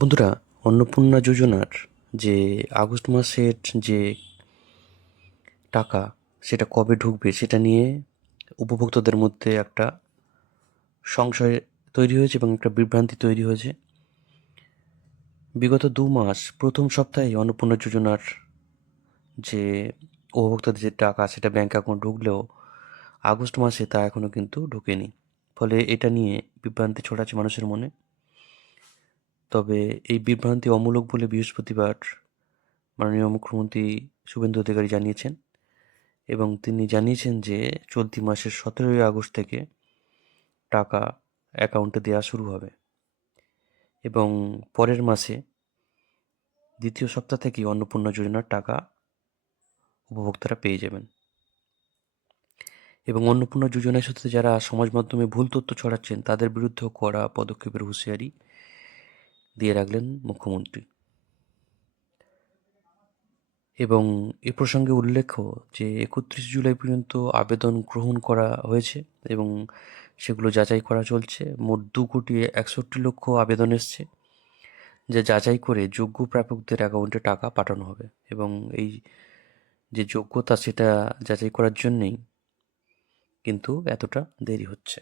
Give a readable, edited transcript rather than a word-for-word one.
বন্ধুরা, অন্নপূর্ণা যোজনার যে আগস্ট মাসের যে টাকা সেটা কবে ঢুকবে সেটা নিয়ে উপভোক্তাদের মধ্যে একটা সংশয় তৈরি হয়েছে এবং একটা বিভ্রান্তি তৈরি হয়েছে। বিগত 2 মাস প্রথম সপ্তাহে অন্নপূর্ণা যোজনার যে উপভোক্তাদের যে টাকা সেটা ব্যাঙ্ক অ্যাকাউন্ট ঢুকলেও আগস্ট মাসে তা এখনও কিন্তু ঢোকেনি। ফলে এটা নিয়ে বিভ্রান্তি ছড়াচ্ছে মানুষের মনে। তবে এই বিভ্রান্তি অমূলক বলে বৃহস্পতিবার মাননীয় মুখ্যমন্ত্রী শুভেন্দু অধিকারী জানিয়েছেন এবং তিনি জানিয়েছেন যে চলতি মাসের 17ই আগস্ট থেকে টাকা অ্যাকাউন্টে দেওয়া শুরু হবে এবং পরের মাসে দ্বিতীয় সপ্তাহ থেকেই অন্নপূর্ণা যোজনার টাকা উপভোক্তারা পেয়ে যাবেন। এবং অন্নপূর্ণা যোজনার সাথে যারা সমাজ মাধ্যমে ভুল তথ্য ছড়াচ্ছেন তাদের বিরুদ্ধেও কড়া পদক্ষেপের হুঁশিয়ারি দিয়ে রাখলেন মুখ্যমন্ত্রী। এবং এ প্রসঙ্গে উল্লেখ্য যে 31 জুলাই পর্যন্ত আবেদন গ্রহণ করা হয়েছে এবং সেগুলো যাচাই করা চলছে। মোট 2,61,00,000 আবেদন এসছে, যা যাচাই করে যোগ্য প্রাপকদের অ্যাকাউন্টে টাকা পাঠানো হবে এবং এই যে যোগ্যতা সেটা যাচাই করার জন্যেই কিন্তু এতটা দেরি হচ্ছে।